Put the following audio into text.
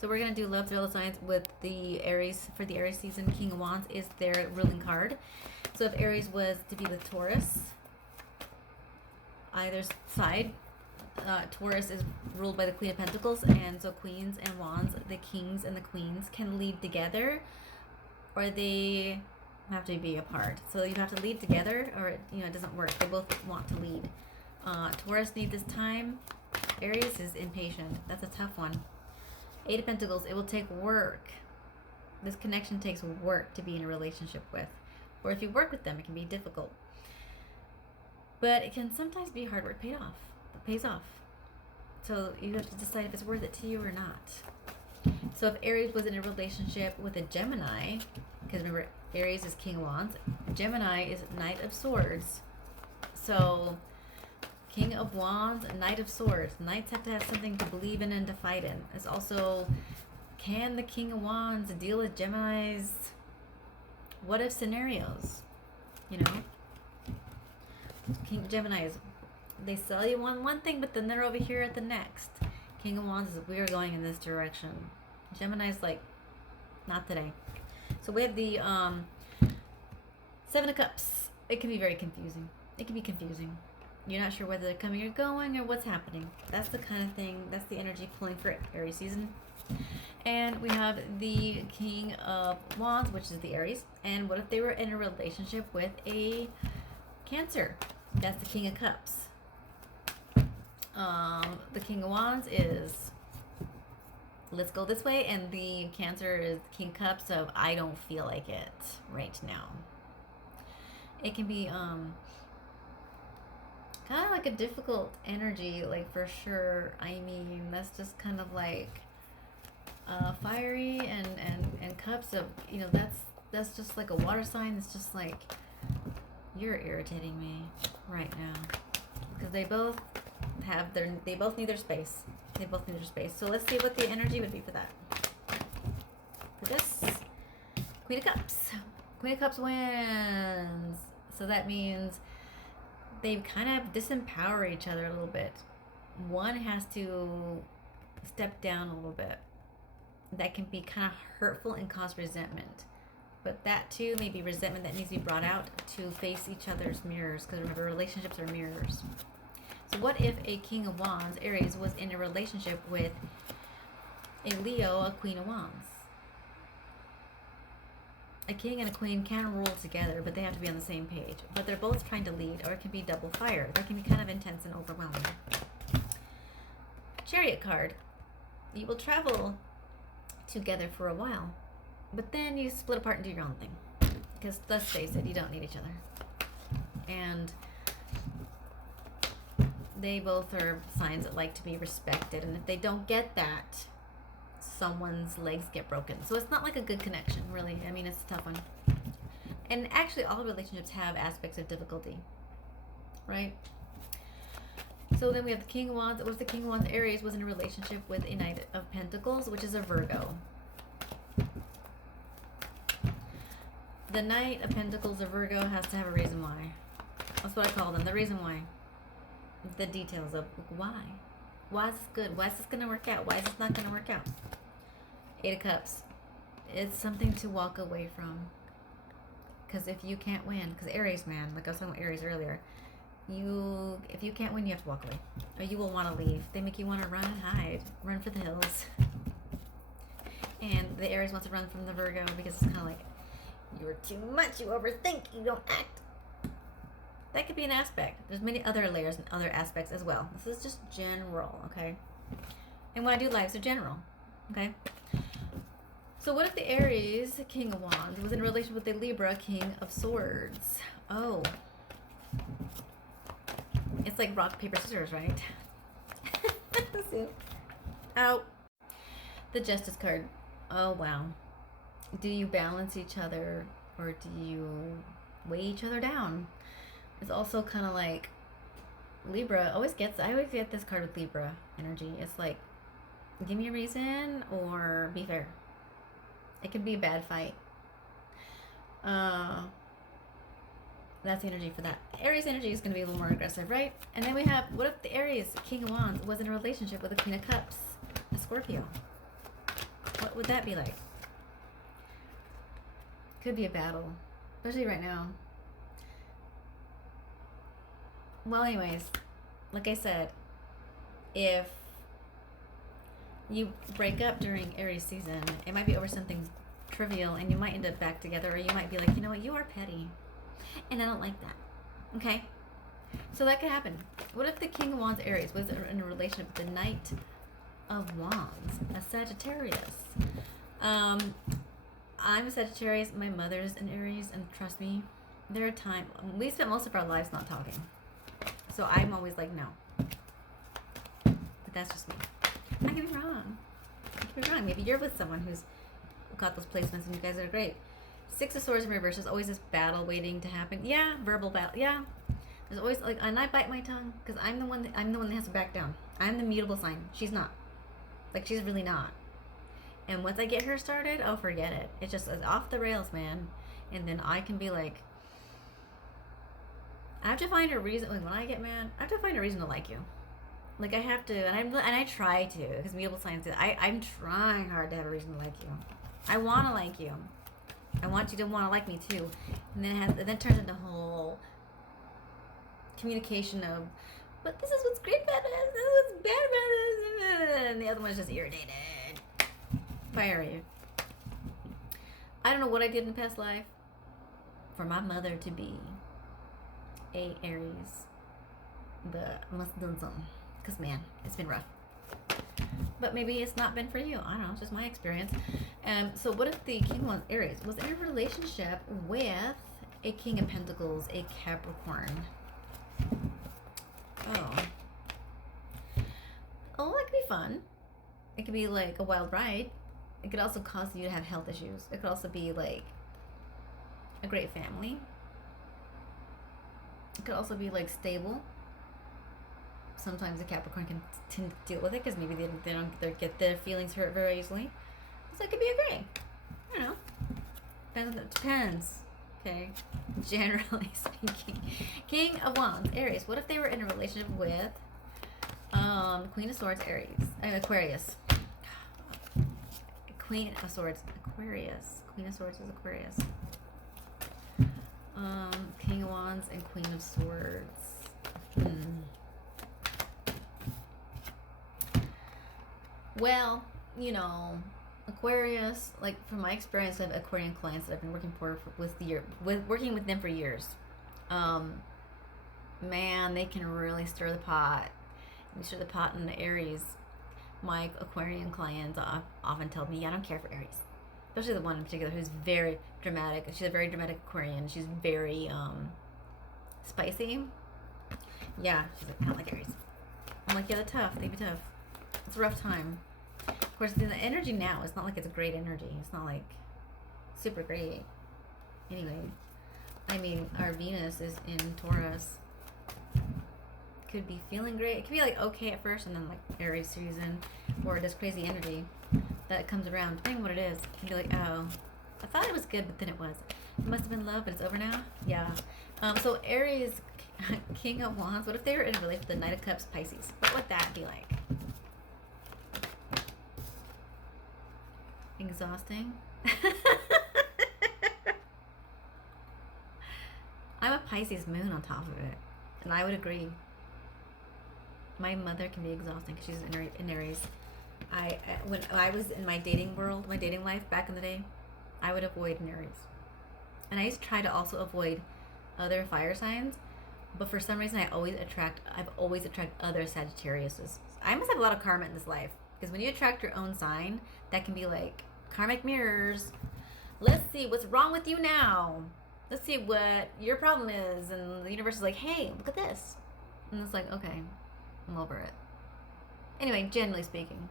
So we're going to do Love Thrill Signs with the Aries. For the Aries season, King of Wands is their ruling card. So if Aries was to be with Taurus, either side, Taurus is ruled by the Queen of Pentacles, and so Queens and Wands, the Kings and the Queens, can lead together, or they have to be apart. So you have to lead together, or it doesn't work. They both want to lead. Taurus needs this time. Aries is impatient. That's a tough one. Eight of Pentacles. It will take work. This connection takes work to be in a relationship with, or if you work with them, it can be difficult. But it can sometimes be hard work paid off. It pays off. So you have to decide if it's worth it to you or not. So if Aries was in a relationship with a Gemini, because remember, Aries is King of Wands, Gemini is Knight of Swords. So King of Wands, Knight of Swords. Knights have to have something to believe in and to fight in. It's also, can the King of Wands deal with Gemini's what if scenarios? King Gemini is, they sell you one thing, but then they're over here at the next. King of Wands is, we are going in this direction. Gemini's like, not today. So we have the Seven of Cups. It can be very confusing. It can be confusing. You're not sure whether they're coming or going or what's happening. That's the kind of thing, that's the energy pulling for Aries season. And we have the King of Wands, which is the Aries. And what if they were in a relationship with a Cancer? That's the King of Cups. The King of Wands is, let's go this way, and the Cancer is the King of Cups of, I don't feel like it right now. It can be kind of like a difficult energy, like, for sure. I mean, that's just kind of like fiery and cups of, that's just like a water sign. It's just like, you're irritating me right now, because they both need their space. They both need their space. So let's see what the energy would be for that. For this, Queen of Cups. Queen of Cups wins. So that means they kind of disempower each other a little bit. One has to step down a little bit. That can be kind of hurtful and cause resentment. But that too may be resentment that needs to be brought out to face each other's mirrors. Because remember, relationships are mirrors. So what if a King of Wands, Aries, was in a relationship with a Leo, a Queen of Wands? A king and a queen can rule together, but they have to be on the same page. But they're both trying to lead, or it can be double fire. That can be kind of intense and overwhelming. Chariot card. You will travel together for a while, but then you split apart and do your own thing. Because let's face it, you don't need each other. And they both are signs that like to be respected. And if they don't get that, someone's legs get broken. So it's not like a good connection, really. I mean, it's a tough one. And actually, all relationships have aspects of difficulty, right? So then we have the King of Wands. It was the King of Wands. Aries was in a relationship with a Knight of Pentacles, which is a Virgo. The Knight of Pentacles, a Virgo, has to have a reason why. That's what I call them, the reason why. The details of why. Why is this good? Why is this going to work out? Why is this not going to work out? Eight of Cups. It's something to walk away from. Because if you can't win, because Aries, man, like I was talking about Aries earlier, if you can't win, you have to walk away. Or you will want to leave. They make you want to run and hide. Run for the hills. And the Aries wants to run from the Virgo because it's kind of like, you're too much, you overthink, you don't act. That could be an aspect. There's many other layers and other aspects as well. This is just general, okay? And when I do lives, they're general, okay? So what if the Aries, King of Wands, was in a relationship with the Libra, King of Swords? Oh. It's like rock, paper, scissors, right? Ow. The Justice card. Oh, wow. Do you balance each other, or do you weigh each other down? It's also kind of like Libra I always get this card with Libra energy. It's like, give me a reason or be fair. It could be a bad fight. That's the energy for that. Aries energy is going to be a little more aggressive, right? And then we have, what if the Aries, King of Wands, was in a relationship with a Queen of Cups, a Scorpio? would that be like? Could be a battle, especially right now. Well, anyways, like I said, if you break up during Aries season, it might be over something trivial, and you might end up back together, or you might be like, you know what, you are petty, and I don't like that. Okay, so that could happen. What if the King of Wands Aries was in a relationship with the Knight of Wands, a Sagittarius? I'm a Sagittarius. My mother's an Aries, and trust me, there are times we spent most of our lives not talking. So I'm always like, no. But that's just me. I can be wrong. I can be wrong. Maybe you're with someone who's got those placements and you guys are great. Six of Swords in reverse. There's always this battle waiting to happen. Yeah, verbal battle. Yeah. There's always like, and I bite my tongue because I'm the one that has to back down. I'm the mutable sign. She's not. Like, she's really not. And once I get her started, oh, forget it. It's just off the rails, man. And then I can be like, I have to find a reason. Like, when I get mad, I have to find a reason to like you. Like, I have to, and I try to, because mutable signs. I'm trying hard to have a reason to like you. I want to like you. I want you to want to like me too. And then it turns into whole communication of, but this is what's great about us. This is what's bad about us. And the other one's just irritated. Fiery. I don't know what I did in past life for my mother to be a Aries, but I must have done something, because man, it's been rough. But maybe it's not been for you. I don't know, it's just my experience. So what if the King of Aries was in a relationship with a King of Pentacles, a Capricorn? Oh, that could be fun. It could be like a wild ride. It could also cause you to have health issues. It could also be like a great family. It could also be like stable. Sometimes a Capricorn can tend to deal with it because maybe they don't get their feelings hurt very easily. So it could be a great. I don't know. Depends. Okay. Generally speaking. King of Wands, Aries. What if they were in a relationship with Queen of Swords, Aquarius? Queen of Swords, Aquarius. Queen of Swords is Aquarius. King of Wands and Queen of Swords. Well, you know, Aquarius, like from my experience, I have Aquarian clients that I've been working working with them for years. Man, they can really stir the pot. They stir the pot in the Aries. My Aquarian clients often tell me, I don't care for Aries. Especially the one in particular who's very dramatic. She's a very dramatic Aquarian. She's very spicy. Yeah, she's like, I don't like Aries. I'm like, yeah, they're tough. They be tough. It's a rough time. Of course, the energy now, it's not like it's a great energy. It's not like super great. Anyway, I mean, our Venus is in Taurus. Could be feeling great. It could be like okay at first, and then like Aries season, or this crazy energy that comes around. Depending on what it is, you can be like, oh, I thought it was good, but then it was. It must have been love, but it's over now. Yeah. So Aries, King of Wands. What if they were in a relationship with the Knight of Cups, Pisces? What would that be like? Exhausting. I'm a Pisces moon on top of it, and I would agree. My mother can be exhausting because she's in Aries. When I was in my dating world, my dating life back in the day, I would avoid an Aries, and I used to try to also avoid other fire signs. But for some reason, I've always attracted other Sagittariuses. I must have a lot of karma in this life, because when you attract your own sign, that can be like karmic mirrors. Let's see what's wrong with you now. Let's see what your problem is, and the universe is like, hey, look at this, and it's like, okay, I'm over it. Anyway, generally speaking,